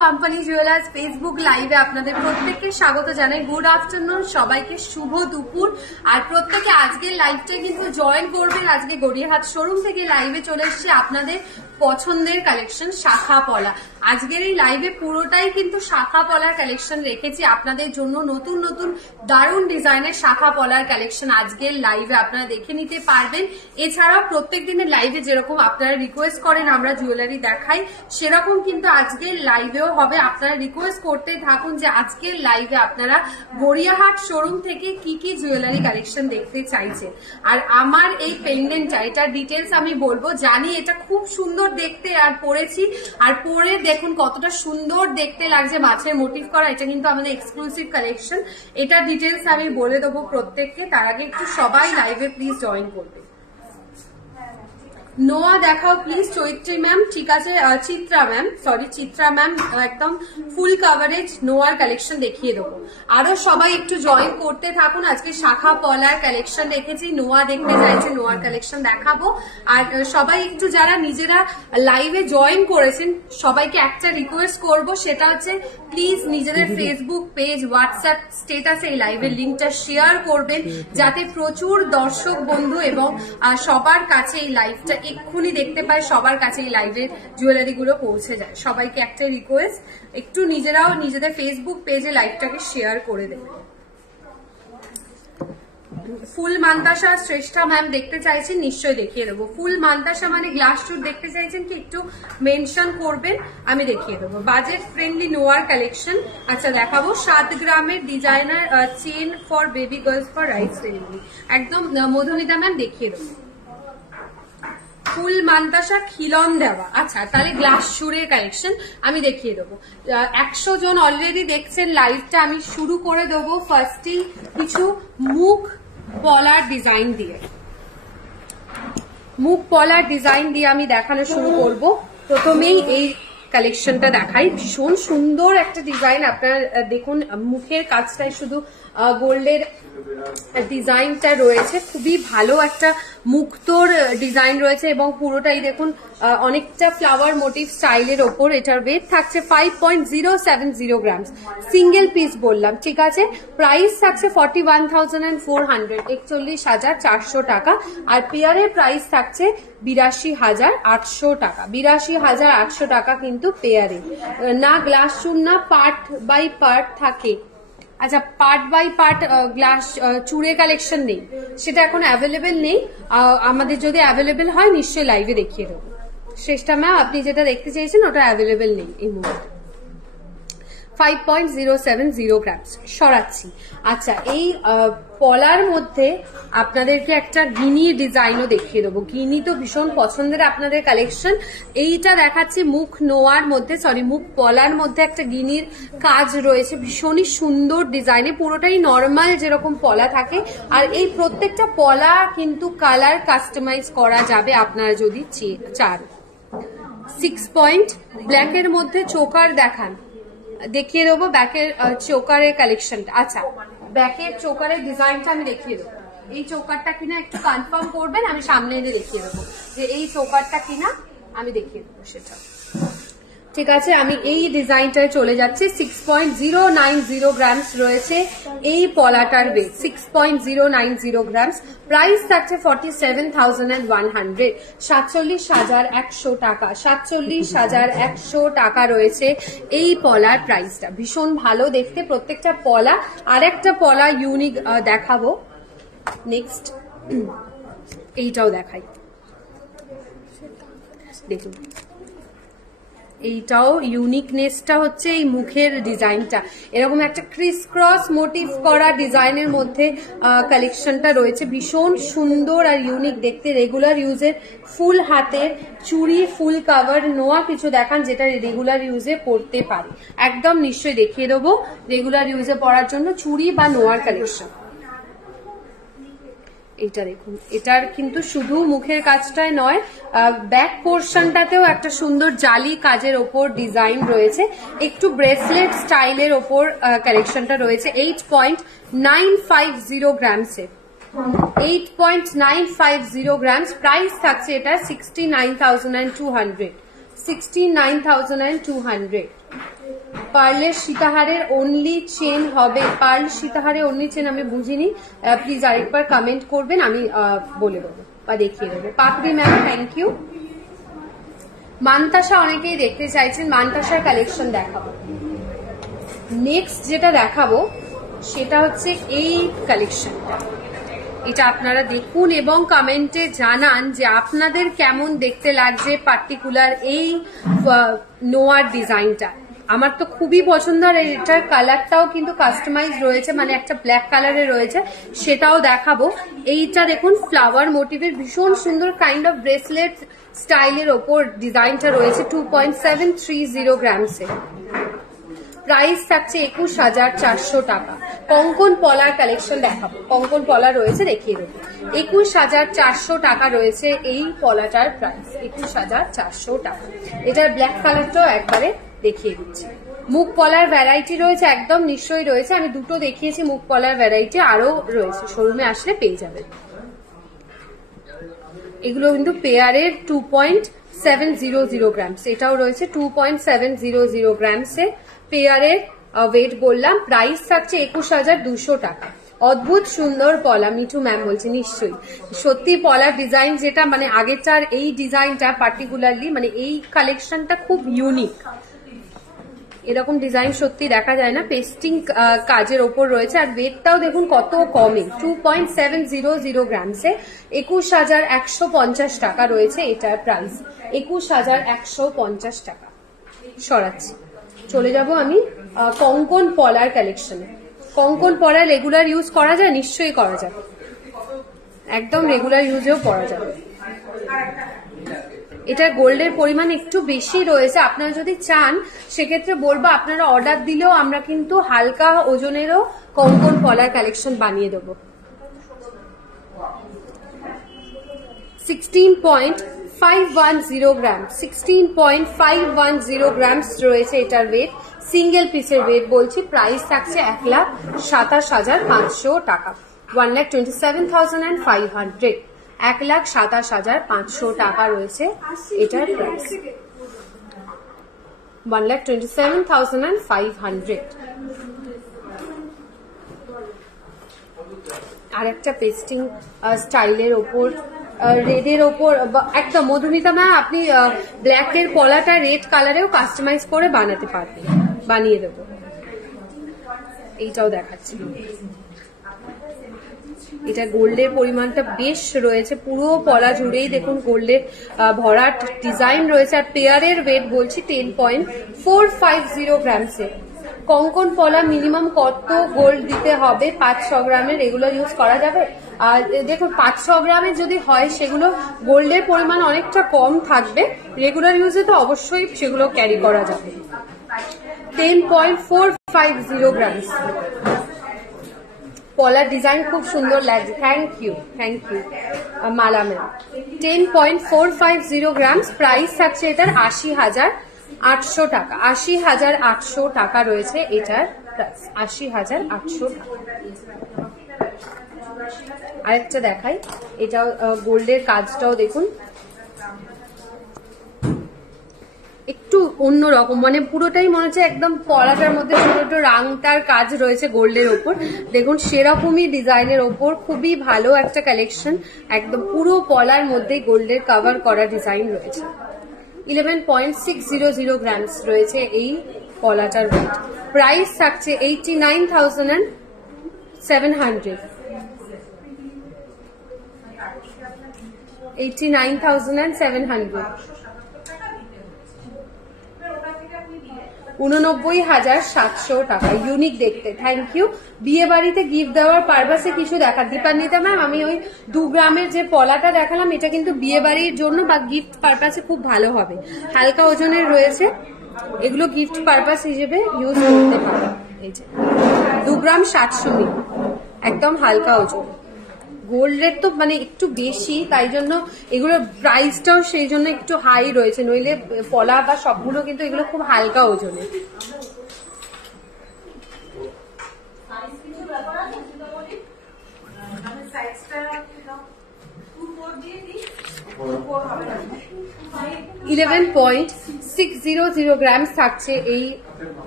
Company jewellers Facebook লাইভে আপনাদের প্রত্যেককে স্বাগত জানাই। গুড আফটারনুন, সবাইকে শুভ দুপুর। আর প্রত্যেকে আজকের লাইভটা কিন্তু জয়েন করবেন। আজকে গড়িয়াহাট শোরুম থেকে লাইভে চলে এসেছে আপনাদের পছন্দের কালেকশন শাখা পলা। আজকের এই লাইভে পুরোটাই কিন্তু শাখা পলার কালেকশন রেখেছি আপনাদের জন্য। নতুন নতুন দারুণ ডিজাইনের শাখা পলার কালেকশন আজকের লাইভে আপনারা দেখে নিতে পারবেন। এছাড়াও প্রত্যেক দিনের লাইভে যেরকম আপনারা রিকোয়েস্ট করেন আমরা জুয়েলারি দেখাই, সেরকম কিন্তু আজকের লাইভেও হবে। আপনারা রিকোয়েস্ট করতে থাকুন যে আজকের লাইভে আপনারা গড়িয়াহাট শোরুম থেকে কি কি জুয়েলারি কালেকশন দেখতে চাইছেন। আর আমার এই পেন্ডেন্টটা, এটা ডিটেলস আমি বলবো। জানি এটা খুব সুন্দর দেখতে, আর পরেছি, আর পরে দেখুন কতটা সুন্দর দেখতে লাগছে মাছের মোটিভ করা। এটা কিন্তু আমাদের এক্সক্লুসিভ কালেকশন। এটা ডিটেলস আমি বলে দেবো প্রত্যেককে। তার আগে একটু সবাই লাইভে প্লিজ জয়েন করবে। নোয়া দেখাও প্লিজ। চৈত্রী ম্যাম, ঠিক আছে। Chitra ma'am, sorry Chitra ma'am, একদম ফুল কাভারেজ নোয়ার কালেকশন দেখিয়ে দেবো। আরো সবাই একটু জয়েন করতে থাকুন। আজকে শাখা পলার কালেকশন রেখেছি, নোয়া দেখতে চাইছে, নোয়ার কালেকশন দেখাবো। আর সবাই একটু যারা নিজেরা লাইভে জয়েন করেছেন সবাইকে একটা রিকোয়েস্ট করব, সেটা হচ্ছে প্লিজ নিজেদের ফেসবুক পেজ, হোয়াটসঅ্যাপ স্টেটাসে এই লাইভের লিঙ্কটা শেয়ার করবেন, যাতে প্রচুর দর্শক বন্ধু এবং সবার কাছে এই লাইভটা এক্ষুনি দেখতে পায়, সবার কাছে এই লাইভের জুয়েলারি গুলো পৌঁছে যায়। সবাইকে একটা রিকোয়েস্ট, একটু নিজেরাও নিজেদের ফেসবুক পেজে লাইভটাকে শেয়ার করে দেবেন। ফুল মান্তাসা শ্রেষ্ঠা ম্যাম দেখতে চাইছেন, নিশ্চয়ই দেখিয়ে দেবো। ফুল মান্তাসা মানে গ্লাস চুট দেখতে চাইছেন কি, একটু মেনশন করবেন, আমি দেখিয়ে দেবো। বাজেট ফ্রেন্ডলি নোয়ার কালেকশন আচ্ছা দেখাবো। 7 গ্রামের designer chain for baby girls for rice delivery, একদম মধুমিতা ম্যাম দেখিয়ে দেবো। ফুল মান্তাসা খিলন দেওয়া, আচ্ছা তাহলে গ্লাস চুড়ের কালেকশন আমি দেখিয়ে দেবো। 100 জন অলরেডি দেখছেন লাইভটা। আমি শুরু করে দেবো ফার্স্টই কিছু মুখ পলার ডিজাইন দিয়ে। মুখ পলার ডিজাইন দিয়ে আমি দেখানো শুরু করব। প্রথমেই এই কালেকশনটা দেখাই, ভীষণ সুন্দর একটা ডিজাইন। আপনারা দেখুন মুখের কাজটাই শুধু গোল্ডের ডিজাইনটা রয়েছে, খুবই ভালো একটা মুক্তোর ডিজাইন রয়েছে এবং পুরোটাই দেখুন অনেকটা ফ্লাওয়ার মোটিভ স্টাইলের ওপর। এটার ওয়েট থাকছে 5.070 গ্রামস, সিঙ্গেল পিস বললাম, ঠিক আছে। প্রাইস থাকছে 41,400, 41,400 টাকা। আর পেয়ারের প্রাইস থাকছে 82,800 টাকা, 82,800 টাকা কিন্তু পেয়ারে। না গ্লাস চুন না পার্ট বাই পার্ট থাকে, আচ্ছা পার্ট বাই পার্ট গ্লাস চুড়ে কালেকশন নেই, সেটা এখন অ্যাভেলেবেল নেই। আমাদের যদি অ্যাভেলেবেল হয় নিশ্চয়ই লাইভে দেখিয়ে দেবো। শ্রেষ্ঠা ম্যাম আপনি যেটা দেখতে চেয়েছেন ওটা অ্যাভেলেবেল নেই এই মুহূর্তে। 5.070 গ্রামস সরাচ্ছি। আচ্ছা এই পলার মধ্যে আপনাদেরকে একটা গিনি ডিজাইনও দেখিয়ে দেবো। গিনি তো ভীষণ পছন্দের আপনাদের কালেকশন। এইটা দেখাচ্ছি মুখ নোয়ার মধ্যে, সরি মুখ পলার মধ্যে একটা গিনির কাজ রয়েছে, ভীষণই সুন্দর ডিজাইনে। পুরোটাই নর্মাল যেরকম পলা থাকে, আর এই প্রত্যেকটা পলা কিন্তু কালার কাস্টমাইজ করা যাবে আপনারা যদি চান। 6 পয়েন্ট ব্ল্যাকের মধ্যে চোকার দেখান, দেখিয়ে দেবো ব্যাকের চোকারের কালেকশনটা। আচ্ছা ব্যাকের চোকারের ডিজাইনটা আমি দেখিয়ে দেবো। এই চোকারটা কিনা একটু কনফার্ম করবেন, আমি সামনে এনে দেখিয়ে দেবো যে এই চোকারটা কিনা, আমি দেখিয়ে দেবো সেটা, ঠিক আছে। আমি এই ডিজাইনটায় চলে যাচ্ছি। 6.090 গ্রামস রয়েছে এই পলাটার ওয়েট, 6.090 গ্রামস। প্রাইস থাকছে 47,100, 47,100 টাকা, 47,100 টাকা রয়েছে এই পলার প্রাইসটা। ভীষণ ভালো দেখতে প্রত্যেকটা পলা। আর একটা পলা ইউনিক দেখাবো নেক্সট, এইটাও দেখাই, দেখুন এইটাও ইউনিকনেসটা হচ্ছে এই মুখের ডিজাইনটা। এরকম একটা ক্রিস ক্রস মোটিভ করা ডিজাইনের মধ্যে কালেকশনটা রয়েছে, ভীষণ সুন্দর আর ইউনিক দেখতে। রেগুলার ইউজের ফুল হাতের চুড়ি, ফুল কাভার নোয়া কিছু দেখান যেটা রেগুলার ইউজে পড়তে পারে, একদম নিশ্চয়ই দেখিয়ে দেবো রেগুলার ইউজে পড়ার জন্য চুড়ি বা নোয়ার কালেকশন। এটা দেখুন, এটার কিন্তু শুধু মুখের কাজটাই নয়, ব্যাক পোর্শনটাতেও একটা সুন্দর জালি কাজের ওপর ডিজাইন রয়েছে, একটু ব্রেসলেট স্টাইলের ওপর কালেকশনটা রয়েছে। 8.950 গ্রামসের, 8.950 গ্রামস। প্রাইস থাকছে এটা 69,200, 69,200। পার্লের সীতাহারের অনলি চেন হবে? পার্ল সীতাহারের অনলি চেন আমি বুঝিনি, প্লিজ আরেকবার কমেন্ট করবেন, আমি বলে দেবো বা দেখিয়ে দেবো। পাপড়ি ম্যাম থ্যাংক ইউ। মানতাসা অনেকেই দেখতে চাইছেন, মানতাসার কালেকশন দেখাবো। নেক্সট যেটা দেখাবো সেটা হচ্ছে এই কালেকশনটা। এটা আপনারা দেখুন এবং কমেন্টে জানান যে আপনাদের কেমন দেখতে লাগছে পার্টিকুলার এই নোয়ার ডিজাইনটা। আমার তো খুবই পছন্দ, আর এটার কালারটাও কিন্তু কাস্টমাইজ রয়েছে, মানে একটা ব্ল্যাক কালারে রয়েছে, সেটাও দেখাবো। এইটা দেখুন ফ্লাওয়ার মোটিভের ভীষণ সুন্দর কাইন্ড অফ ব্রেসলেট স্টাইলের ওপর ডিজাইনটা রয়েছে 2.730 গ্রামসে। প্রাইস থাকছে 21,400 টাকা। কঙ্কন পলার কালেকশন দেখাবো, কঙ্কন পলা রয়েছে দেখিয়ে দেবো। 21,400 টাকা রয়েছে এই পলাটার প্রাইস, 21,400 টাকা। এটার ব্ল্যাক কালারটাও একবারে দেখিয়ে দিচ্ছি। মুখ পলার ভ্যারাইটি রয়েছে একদম নিশ্চয়ই রয়েছে, আমি দুটো দেখিয়েছি মুখ পলার ভ্যারাইটি, আরো রয়েছে, শোরুমে আসলে পেয়ে যাবেন। এগুলো কিন্তু পেয়ারের 2.700 গ্রামস, এটাও রয়েছে 2.700 গ্রামসে পেয়ারের ওয়েট বললাম। প্রাইস থাকছে 21,200 টাকা। অদ্ভুত সুন্দর পলা, মিঠু ম্যাম বলছে নিশ্চয়ই। সত্যি পলার ডিজাইন যেটা মানে আগেরটার এই ডিজাইনটা পার্টিকুলারলি মানে এই কালেকশনটা খুব ইউনিক, এরকম ডিজাইন সত্যি দেখা যায় না। পেস্টিং কাজের ওপর রয়েছে, আর ওয়েটটাও দেখুন কত কমে, 2.700 গ্রামসে 21,150 টাকা রয়েছে এটার প্রাইস, 21,150 টাকা। সরাচ্ছি, চলে যাব আমি কঙ্কন পলার কালেকশনে। কঙ্কন পলা রেগুলার ইউজ করা যায়? নিশ্চয়ই করা যাবে, একদম রেগুলার ইউজেও করা যাবে। এটা গোল্ডের পরিমাণ একটু বেশি রয়েছে, আপনারা যদি চান সেক্ষেত্রে বলবো আপনারা অর্ডার দিলেও আমরা কিন্তু হালকা ওজনেরও কঙ্কন পলার কালেকশন বানিয়ে দেবো। 16.510 গ্রাম, 16.510 গ্রামস রয়েছে এটার ওয়েট, সিঙ্গেল পিসের ওয়েট বলছি। প্রাইস থাকছে 1,27,500 টাকা, 1,27,500, 1,27,500 টাকা রয়েছে এটার প্রাইস, 1,27,500। আর একটা পেস্টিং স্টাইলের ওপর রেডের ওপর একদম মধুমিতা ম্যাম আপনি ব্ল্যাকের পলাটা রেড কালারেও কাস্টমাইজ করে বানাতে পারবেন, বানিয়ে দেবো। এইটাও দেখাচ্ছি, এটা গোল্ডের পরিমাণটা বেশ রয়েছে, পুরো পলা জুড়েই দেখুন গোল্ডের ভরাট ডিজাইন রয়েছে। আর পেয়ারের ওয়েট বলছি 10.450 গ্রামসে। কঙ্কন পলা মিনিমাম কত গোল্ড দিতে হবে? 500 গ্রামের রেগুলার ইউজ করা যাবে? আর দেখুন 500 গ্রামের যদি হয় সেগুলো গোল্ডের পরিমাণ অনেকটা কম থাকবে, রেগুলার ইউজে তো অবশ্যই সেগুলো ক্যারি করা যাবে। 10.450 গ্রামস। পলার ডিজাইন খুব সুন্দর লাগছে, thank you Mala ma'am. 10.450 grams, price থাকছে এটার 80,800 টাকা, 80,800 টাকা রয়েছে এটার প্রাইস, 80,800 টাকা। আরেকটা দেখাই, এটাও গোল্ডের কাজটাও দেখুন একটু অন্যরকম, মানে পুরোটাই মনে হচ্ছে একদম পলাটার মধ্যে ছোট ছোট রাংটার কাজ রয়েছে গোল্ডের ওপর, দেখুন সেরকমই ডিজাইনের ওপর খুবই ভালো একটা কালেকশন, একদম পুরো পলার মধ্যে গোল্ডের কভার করা ডিজাইন রয়েছে। 11.600 গ্রামস রয়েছে এই পলাটার ওয়েট, প্রাইস থাকছে 89,700, 89,700, 89,700 টাকা। ইউনিক দেখতে, থ্যাংক ইউ। বিয়ে বাড়িতে গিফট দেওয়ার পারপাসে কিছু দেখা দীপান্বিতা ম্যাম, আমি ওই 2 গ্রামের যে পলাটা দেখালাম এটা কিন্তু বিয়ে বাড়ির জন্য বা গিফট পারপাসে খুব ভালো হবে, হালকা ওজনের রয়েছে, এগুলো গিফট পারপাস হিসেবে ইউজ করতে পারো। এই যে 2 গ্রাম 700 মিলি, একদম হালকা ওজন। গোল্ড রেট তো মানে একটু বেশি, তাই জন্য এগুলোর প্রাইসটাও সেই জন্য একটু হাই রয়েছে, নইলে পলা বা সবগুলো কিন্তু এগুলো খুব হালকা ওজনে। 600 গ্রামস থাকছে এই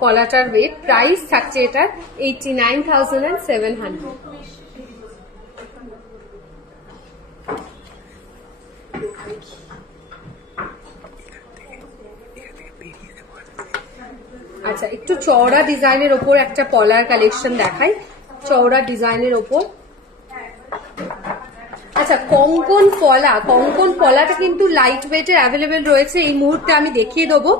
পলাটার ওয়েট। প্রাইস থাকছে এটার 89,700। আচ্ছা, একটু চওড়া ডিজাইনের ওপর একটা পলার কালেকশন দেখাই, চওড়া ডিজাইনের ওপর। আচ্ছা, কঙ্কন পলাটা কিন্তু লাইট ওয়েটের অ্যাভেলেবেল রয়েছে এই মুহূর্তে, আমি দেখিয়ে দেবো।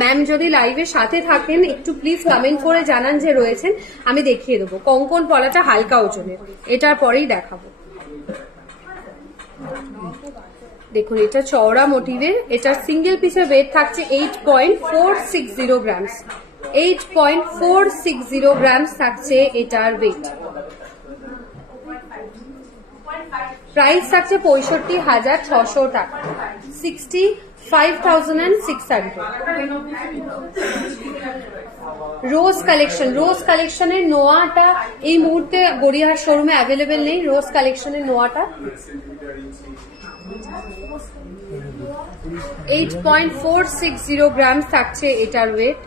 ম্যাম যদি লাইভের সাথে থাকেন একটু প্লিজ কমেন্ট করে জানান যে রয়েছেন, আমি দেখিয়ে দেবো। কঙ্কন পলাটা হালকা ওজনের, এটার পরেই দেখাবো। দেখুন, এটা চওড়া মোটিভের, এটার সিঙ্গেল পিসের ওয়েট থাকছে 8.460 গ্রামস। 8.460 গ্রামস থাকছে এটার ওয়েট। প্রাইস থাকছে 65,600 টাকা, 65,600। রোজ কালেকশনের নোয়াটা এই মুহূর্তে গড়িয়াহাট শোরুমে অ্যাভেলেবেল নেই। রোজ কালেকশনের নোয়াটা 8.460 গ্রামস থাকছে এটার ওয়েট।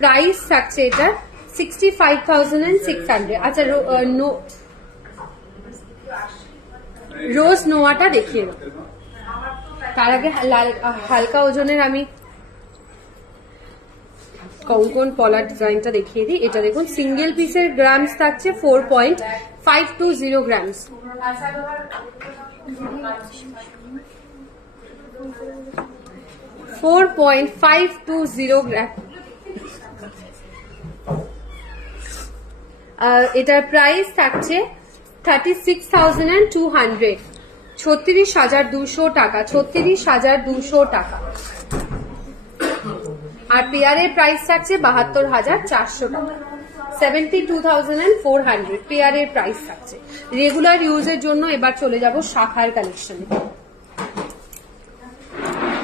প্রাইস থাকছে এটা 65,600। আচ্ছা, রোজ নোয়াটা দেখিয়ে দেবো। তার আগে হালকা ওজনের আমি কঙ্কন পলার ডিজাইনটা দেখিয়ে দিই। এটা দেখুন, সিঙ্গেল পিসের গ্রামস থাকছে 4.520 গ্রামস। এটার প্রাইস থাকছে 36,200, 36,200 টাকা, 36,200 টাকা। আর পেয়ারের প্রাইস থাকছে 72,400 টাকা, 72,400 পেয়ারের প্রাইস থাকছে। রেগুলার ইউজের জন্য এবার চলে যাব শাখার কালেকশনে।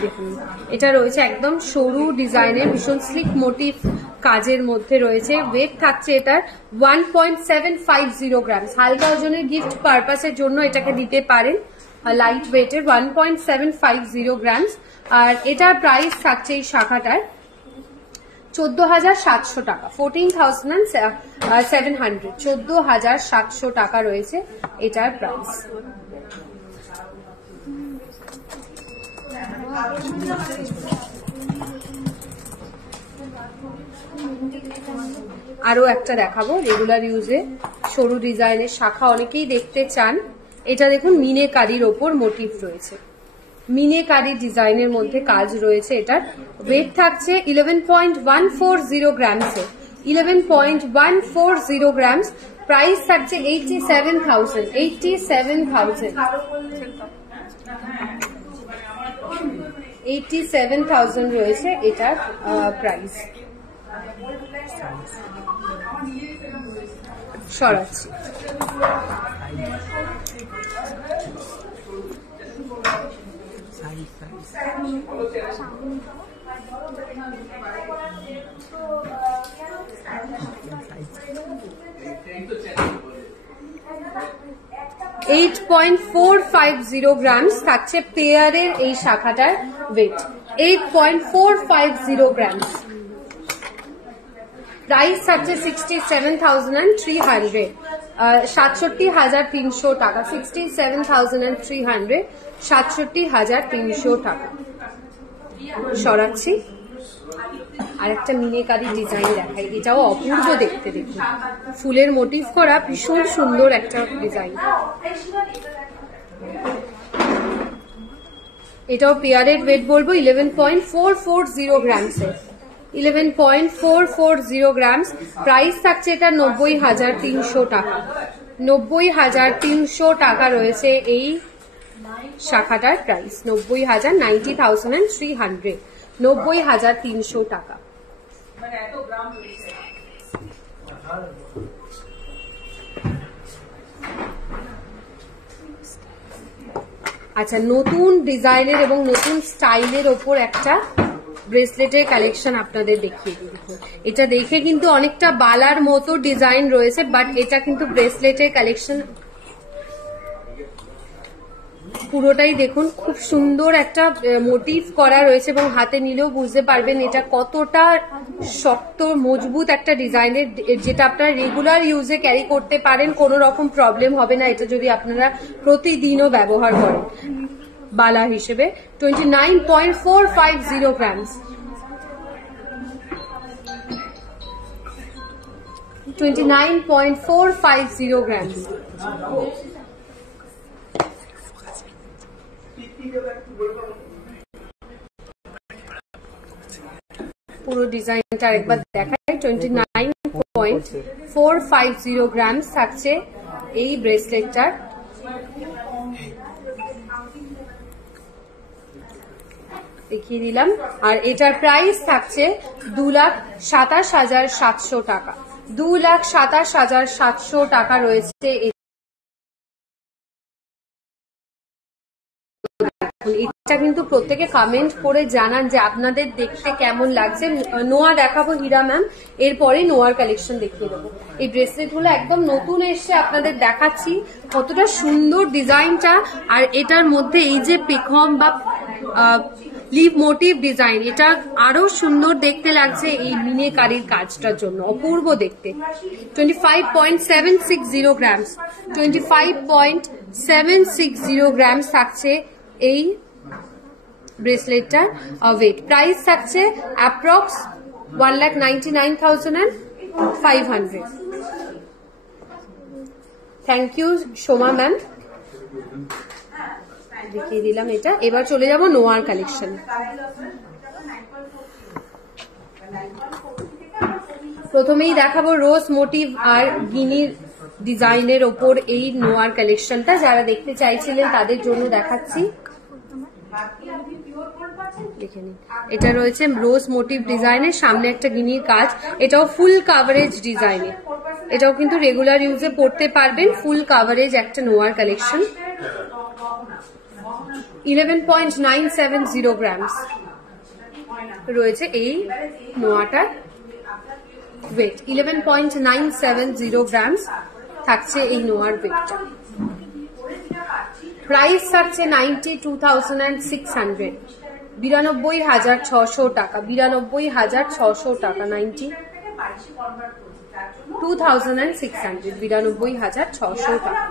দেখুন, এটা রয়েছে একদম সরু ডিজাইনের, ভীষণ স্লিক মোটিভ কাজের মধ্যে রয়েছে। ওয়েট থাকছে এটার 1.750 গ্রামস। হালকা ওজনের গিফট পারপাসের জন্য এটাকে দিতে পারেন, লাইট ওয়েটের 1.750 গ্রামস। আর এটার প্রাইস থাকছে এই শাখাটার 14,700 টাকা, 14,700, 14,700 টাকা রয়েছে এটার প্রাইস। আরো একটা দেখাবো রেগুলার ইউজে সরু ডিজাইনের শাখা, অনেকেই দেখতে চান। এটা দেখুন, মিনেকারির ওপর মোটিভ রয়েছে, মিনেকারি ডিজাইনের মধ্যে কাজ রয়েছে। এটার ওয়েট থাকছে 11.140 গ্রামসে, 11.140 গ্রামস। প্রাইস থাকছে 87,000, 87,000, 87,000 রয়েছে এটার প্রাইস। সরাচ্ছি, 8.450 গ্রামস থাকছে পেয়ারের এই শাখাটার ওয়েট, 8.450 গ্রামস। প্রাইস থাকছে 67,300, 67,300 টাকা, 67,300, 67,300 টাকা। সরাচ্ছি, আর একটা মিনেকারি ডিজাইন দেখাই, এটাও অপূর্ব দেখতে। দেখুন, ফুলের মোটিভ করা ভীষণ সুন্দর একটা ডিজাইন। এটাও পেয়ারের ওয়েট বলবো 11.440 গ্রামসের, 11.440 গ্রামস। প্রাইস থাকছে এটা 90,300 টাকা, 90,300 টাকা রয়েছে এই শাখাটার প্রাইস। 90,000, 90,300, 90,300 টাকা। আচ্ছা, নতুন ডিজাইনের এবং নতুন স্টাইলের ওপর একটা ব্রেসলেটের কালেকশন আপনাদের দেখিয়ে দিই। এটা দেখে কিন্তু অনেকটা বালার মতো ডিজাইন রয়েছে, বাট এটা কিন্তু ব্রেসলেটের কালেকশন। পুরোটাই দেখুন খুব সুন্দর একটা মোটিভ করা রয়েছে এবং হাতে নিলেও বুঝতে পারবেন এটা কতটা শক্ত মজবুত একটা ডিজাইনের, যেটা আপনারা রেগুলার ইউজে ক্যারি করতে পারেন, কোনো রকম প্রবলেম হবে না এটা যদি আপনারা প্রতিদিনও ব্যবহার করেন। বালা হিসেবে 29.450 গ্রামস, 29.450 grams. পুরো ডিজাইনটা আরেকবার দেখাই। 29.450 গ্রামস থাকছে এই ব্রেসলেটটার। দেখিয়ে দিলাম। আর এটার প্রাইস থাকছে 2,27,700 টাকা। 2,27,700 টাকা রয়েছে। এটা কিন্তু প্রত্যেকে কমেন্ট করে জানান যে আপনাদের দেখতে কেমন লাগছে। নোয়া দেখাবো হীরা ম্যাম, এরপরে নোয়ার কালেকশন দেখিয়ে দেবো। এই ব্রেসলেট গুলো একদম নতুন এসছে, আপনাদের দেখাচ্ছি কতটা সুন্দর ডিজাইনটা। আর এটার মধ্যে এই যে পেখম বা লিভ মোটিভ ডিজাইন, এটা আরো সুন্দর দেখতে লাগছে এই মিনেকারির কাজটার জন্য, অপূর্ব দেখতে। 25.760 গ্রামস, 25.760 গ্রামস থাকছে এই ব্রেসলেটটার ওয়েট। প্রাইস থাকছে approx 1,99,500। Thank you Soma ma'am, দেখিয়ে দিলাম এটা। এবার চলে যাব নোয়ার কালেকশন। প্রথমেই দেখাবো রোজ মোটিভ আর গিনির ডিজাইনের ওপর এই নোয়ার কালেকশনটা। যারা দেখতে চাইছিলেন তাদের জন্য দেখাচ্ছি, দেখে নিন। এটা রয়েছে রোজ মোটিভ ডিজাইনের, সামনে একটা গিনির কাজ। এটাও ফুল কাভারেজ ডিজাইনের, এটাও কিন্তু রেগুলার ইউজে পড়তে পারবেন। ফুল কাভারেজ একটা নোয়ার কালেকশন। 11.970 গ্রামস রয়েছে এই নোয়াটার ওয়েট। 11.970 গ্রামস থাকছে এই নোয়ার ওয়েটটা। প্রাইস থাকছে 92,600, 92,600 টাকা। 92,600 টাকা, 92,600, 92,600 টাকা।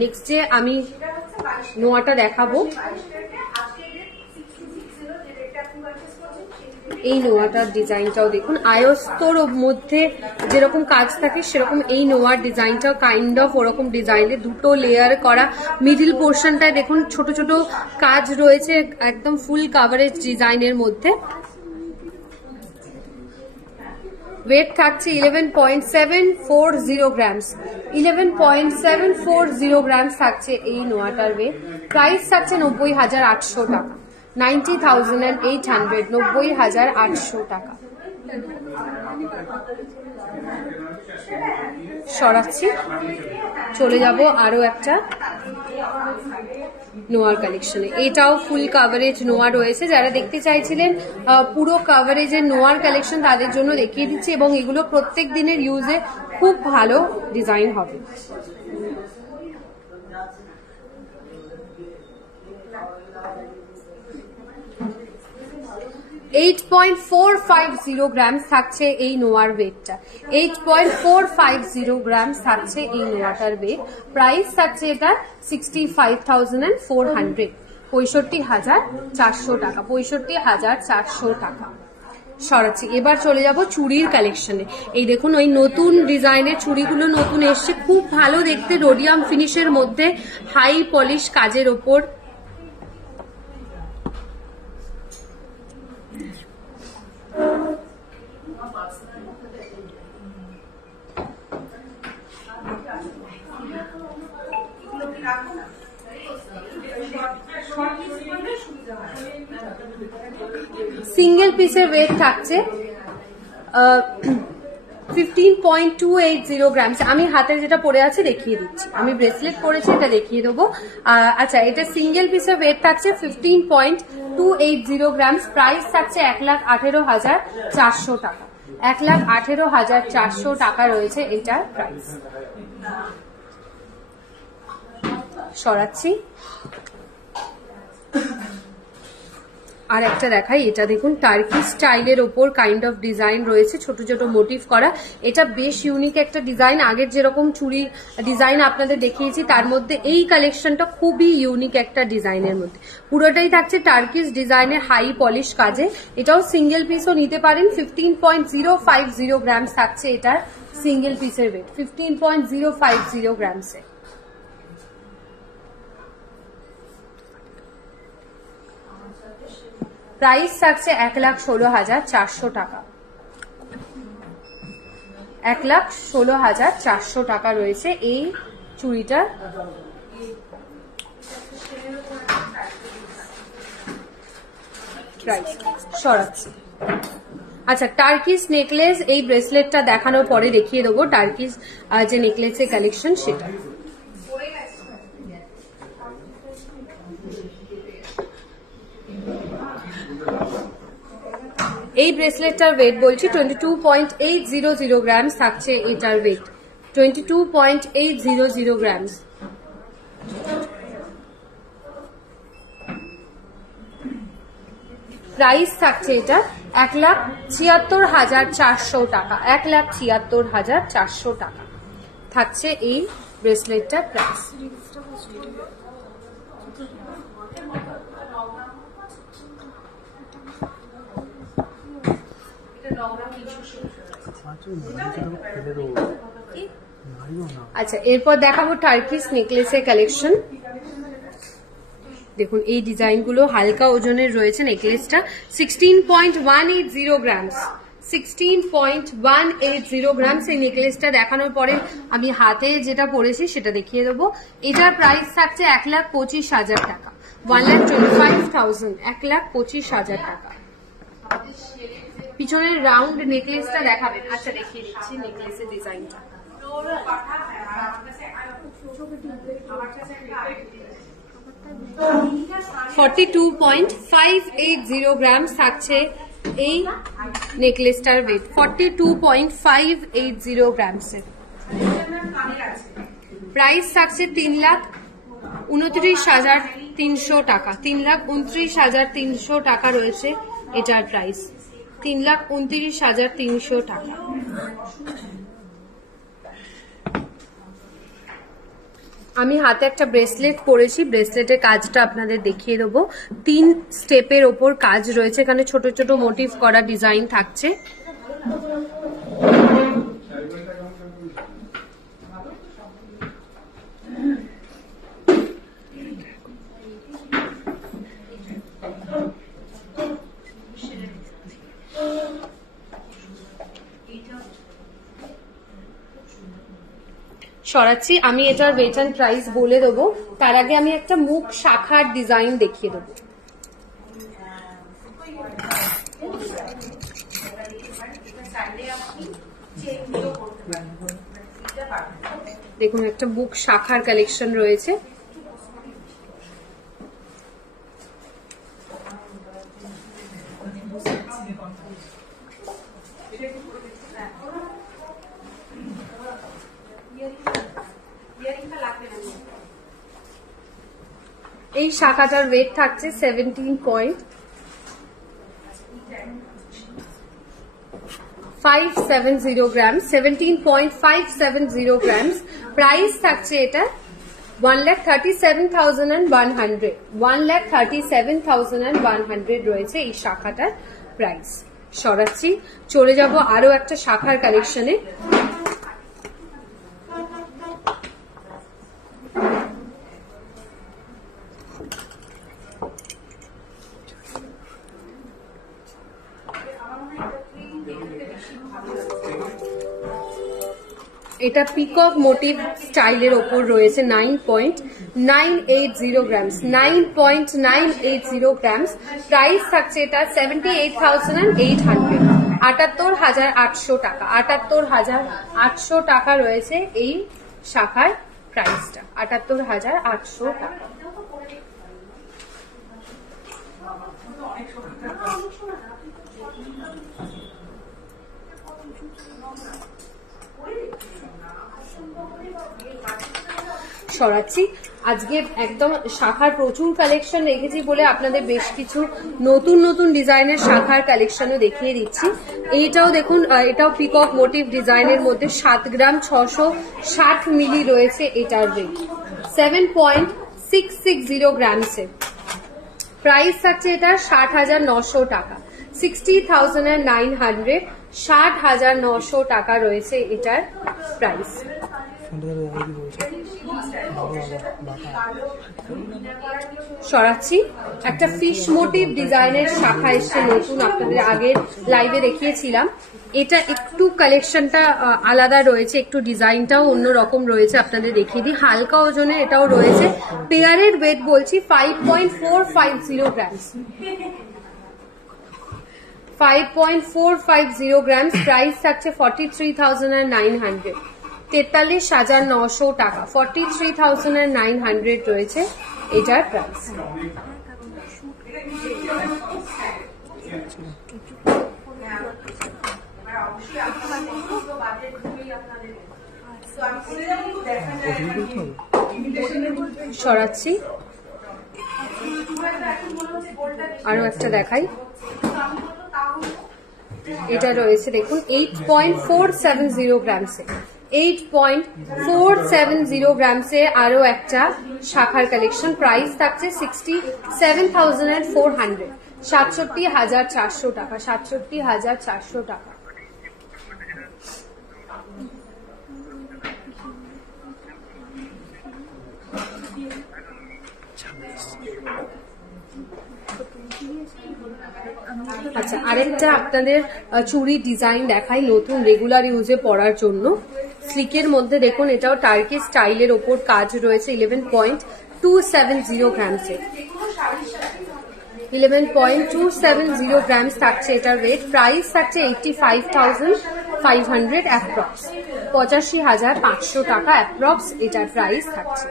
নেক্সট যে আমি নোয়াটা দেখাবো, এই নোয়াটার ডিজাইনটাও দেখুন। আয়স্তর মধ্যে যেরকম কাজ থাকে সেরকম এই নোয়ার ডিজাইনটাও কাইন্ড অফ ওরকম ডিজাইনে, দুটো লেয়ার করা। মিডিল পোর্শনটায় দেখুন ছোট ছোট কাজ রয়েছে, একদম ফুল কাভারেজ ডিজাইনের মধ্যে। ওয়েট থাকছে 11.740 গ্রামস, 11.740 গ্রামস থাকছে এই নোয়াটার ওয়েট। প্রাইস থাকছে 90,800 টাকা, 90,800, 90,800 টাকা। সরাচ্ছি, চলে যাব আরো একটা নোয়ার কালেকশনে। এটাও ফুল কাভারেজ নোয়া রয়েছে। যারা দেখতে চাইছিলেন পুরো কাভারেজের নোয়ার কালেকশন তাদের জন্য দেখিয়ে দিচ্ছি, এবং এগুলো প্রত্যেক দিনের ইউজে খুব ভালো ডিজাইন হবে। $8.450 গ্রামস থাকছে এই নোয়ার ওয়েটটা। 8.450 গ্রামস থাকছে এই নোয়াটার ওয়েট। প্রাইস থাকছে এটা 65,400, 65,400 টাকা, 65,400 টাকা। সরাচ্ছি, এবার চলে যাব চুড়ির কালেকশনে। এই দেখুন ওই নতুন ডিজাইনের চুড়িগুলো নতুন এসছে, খুব ভালো দেখতে, রোডিয়াম ফিনিশের মধ্যে হাই পলিশ কাজের ওপর। সিঙ্গেল পিসের ওয়েট থাকছে 15.280 গ্রামস। আমি হাতে যেটা পরে আছে দেখিয়ে দিচ্ছি, আমি ব্রেসলেট পরেছি, এটা দেখিয়ে দেবো। আচ্ছা, এটা সিঙ্গেল পিসের ওয়েট থাকছে 15.280 গ্রামস। প্রাইস থাকছে 1,18,400 টাকা, 1,18,400 টাকা রয়েছে এটার প্রাইস। সরাচ্ছি। আর একটা দেখাই, এটা দেখুন টার্কি স্টাইলের ওপর কাইন্ড অফ ডিজাইন রয়েছে, ছোট ছোট মোটিভ করা। এটা বেশ ইউনিক একটা ডিজাইন। আগের যেরকম চুড়ি ডিজাইন আপনাদের দেখিয়েছি তার মধ্যে এই কালেকশনটা খুবই ইউনিক একটা ডিজাইনের মধ্যে। পুরোটাই থাকছে টার্কিস ডিজাইনের হাই পলিশ কাজে। এটাও সিঙ্গেল পিসও নিতে পারেন। 15.050 গ্রামস থাকছে এটার সিঙ্গেল পিসের ওয়েট, 15.050 গ্রামসে। প্রাইস থাকছে 1,16,400 টাকা। 1,16,400 টাকা রয়েছে এই চুড়িটার প্রাইস। সরাচ্ছি। আচ্ছা, টার্কিস নেকলেস, এই ব্রেসলেটটা দেখানোর পরে দেখিয়ে দেবো টার্কিস যে নেকলেসের কালেকশন সেটা। এই ব্রেসলেটটার ওয়েট বলছি 22.800 গ্রামস থাকছে এটার ওয়েট, 22.800 গ্রামস। প্রাইস থাকছে এটা 1,76,400 টাকা। 1,76,400 টাকা থাকছে এই ব্রেসলেটটার প্রাইস। আচ্ছা, এরপর দেখাবো টার্কিস নেকলেসের কালেকশন। দেখুন এই ডিজাইনগুলো হালকা ওজনের রয়েছে। নেকলেসটা 16.180 গ্রামস, 16.180 গ্রামস। এই নেকলেসটা দেখানোর পরে আমি হাতে যেটা পরেছি সেটা দেখিয়ে দেবো। এটার প্রাইস থাকছে 1,25,000 টাকা, 1,25,000, 1,25,000 টাকা। পিছনের রাউন্ড নেকলেসটা দেখাবেন? আচ্ছা, দেখিয়ে দিচ্ছি নেকলেসের ডিজাইনটা। 42.580 গ্রামস থাকছে এই নেকলেসটার ওয়েট, 42.580 গ্রামসের। প্রাইস থাকছে 3,29,300 টাকা, 3,29,300 টাকা রয়েছে এটার প্রাইস, 3,29,300 টাকা। আমি হাতে একটা ব্রেসলেট পরেছি, ব্রেসলেটের কাজটা আপনাদের দেখিয়ে দেবো। 3 স্টেপের ওপর কাজ রয়েছে, এখানে ছোট ছোট মোটিভ করা ডিজাইন থাকছে। সরাচ্ছি। আমি এটার ওয়েট এন্ড প্রাইস বলে দেবো, তার আগে আমি একটা মুখ শাখার ডিজাইন দেখিয়ে দেবো। দেখুন একটা বুক শাখার কালেকশন রয়েছে। এই শাখাটার ওয়েট থাকছে 17.570 গ্রামস, 17.570 গ্রামস। প্রাইস থাকছে এটা 1,37,100, 1,37,100 রয়েছে এই শাখাটার প্রাইস। সরাচ্ছি, চলে যাব আরো একটা শাখার কালেকশনে। এটা পিকক মোটিভ স্টাইলের ওপর রয়েছে, 9.980 গ্রামস, 9.980 গ্রামস। প্রাইস থাকছে এটা 78,800, 78,800 টাকা, 78,800 টাকা রয়েছে এই শাখার প্রাইসটা, 78,800 টাকা। সরাচ্ছি। আজকে একদম শাখার প্রচুর কালেকশন রেখেছি বলে আপনাদের বেশ কিছু নতুন নতুন ডিজাইনের শাখার কালেকশনও দেখিয়ে দিচ্ছি। এইটাও দেখুন, এটাও পিকক মোটিভ ডিজাইনের মধ্যে 7 গ্রাম 660 মিলি রয়েছে। এটার রেট 7.660 গ্রামসে। প্রাইস থাকছে এটার 60,900 টাকা, 60,900, 60,900 টাকা রয়েছে এটার প্রাইস। সরাচ্ছি। একটা ফিশ মোটিভ ডিজাইনের শাখা এসছে নতুন, আপনাদের আগের লাইভে দেখিয়েছিলাম। এটা একটু কালেকশনটা আলাদা রয়েছে, একটু ডিজাইনটাও অন্যরকম রয়েছে, আপনাদের দেখিয়ে দিই। হালকা ওজনের এটাও রয়েছে। পেয়ারের ওয়েট বলছি 5.450 গ্রামস, 5.450 গ্রামস। প্রাইস থাকছে 43,900, 43,900 টাকা, 43,900 রয়েছে এটার প্রাইস। সরাচ্ছি। আরো একটা দেখাই, এটা রয়েছে দেখুন 8.470 গ্রামসে, 8.470 গ্রামসে আরো একটা শাখার কালেকশন। প্রাইস থাকছে 67,400, 67,400 টাকা, 67,400 টাকা। আচ্ছা, আরেকটা আপনাদের চুড়ি ডিজাইন দেখাই নতুন, রেগুলার ইউজে পরার জন্য। স্লিকের মধ্যে দেখুন, এটাও টার্কি স্টাইলের ওপর কাজ রয়েছে। 11.270 গ্রামসে, 11.270 গ্রামস থাকছে এটার রেট। প্রাইস থাকছে 85,500 অ্যাপ্রক্স, 85,500 টাকা অ্যাপ্রক্স এটার প্রাইস থাকছে।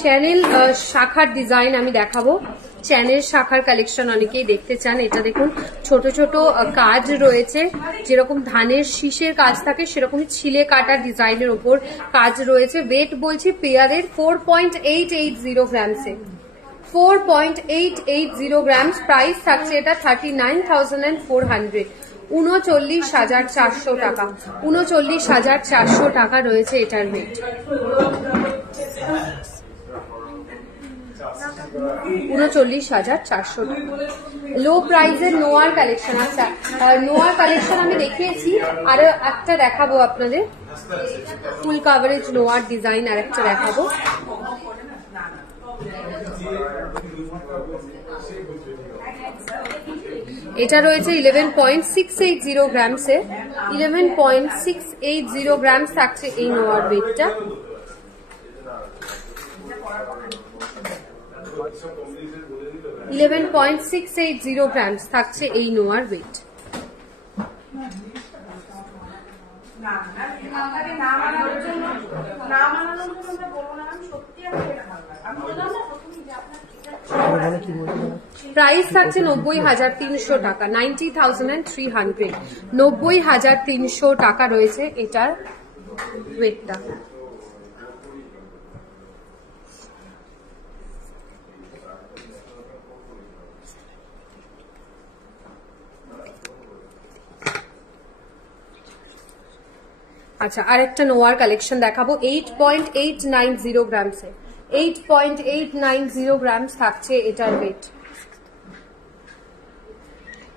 চ্যানেল শাখার ডিজাইন আমি দেখাবো। চ্যানেল শাখার কালেকশন অনেকেই দেখতে চান। এটা দেখুন, ছোট ছোট কাজ রয়েছে, যেরকম ধানের শীষের কাজ থাকে সেরকমই ছিলে কাটা ডিজাইনের উপর কাজ রয়েছে। ওয়েট বলছি পেয়ারের 4.880 গ্রামসে, 4.880 গ্রামস। প্রাইস থাকছে এটা 39,400, 39,400 টাকা, 39,400 টাকা রয়েছে এটার রেট। 39,400 টাকা। লো প্রাইসের নোয়ার কালেকশন। আচ্ছা, নোয়ার কালেকশন আমি দেখিয়েছি, আরো একটা দেখাবো আপনাদের। ফুল কাভারেজ নোয়ার ডিজাইন আর একটা দেখাবো। এটা রয়েছে 11.680 গ্রামসে, 11.680 গ্রামস থাকছে এই নোয়ার ওয়েটটা। $11.680 গ্রামস থাকছে এই নোয়ার ওয়েট। প্রাইস থাকছে 90,300 টাকা, 90,300, 90,300 টাকা রয়েছে এটার ওয়েটটা। আচ্ছা, আরেকটা নোয়ার কালেকশন দেখাবো 8.890 গ্রামসে, 8.890 গ্রামস থাকছে এটার ওয়েট।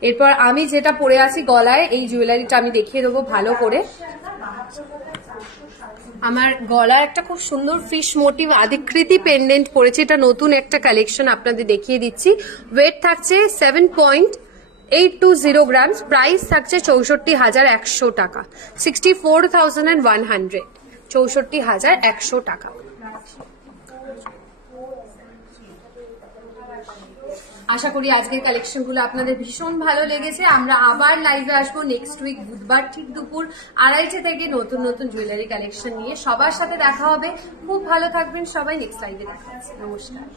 এরপর আমি যেটা পরে আছি গলায়, এই জুয়েলারিটা আমি দেখিয়ে দেবো ভালো করে। আমার গলায় একটা খুব সুন্দর ফিশ মোটিভ আদিকৃতি পেন্ডেন্ট পড়েছে, এটা নতুন একটা কালেকশন আপনাদের দেখিয়ে দিচ্ছি। ওয়েট থাকছে 7.820 গ্রামস। প্রাইস থাকছে 64,100 টাকা, 64,100, 64,100 টাকা। আশা করি আজকের কালেকশনগুলো আপনাদের ভীষণ ভালো লেগেছে। আমরা আবার লাইভে আসবো নেক্সট উইক বুধবার ঠিক দুপুর 2:30 থেকে নতুন নতুন জুয়েলারি কালেকশন নিয়ে। সবার সাথে দেখা হবে। খুব ভালো থাকবেন সবাই। নেক্সট লাইভে দেখা হচ্ছে। নমস্কার।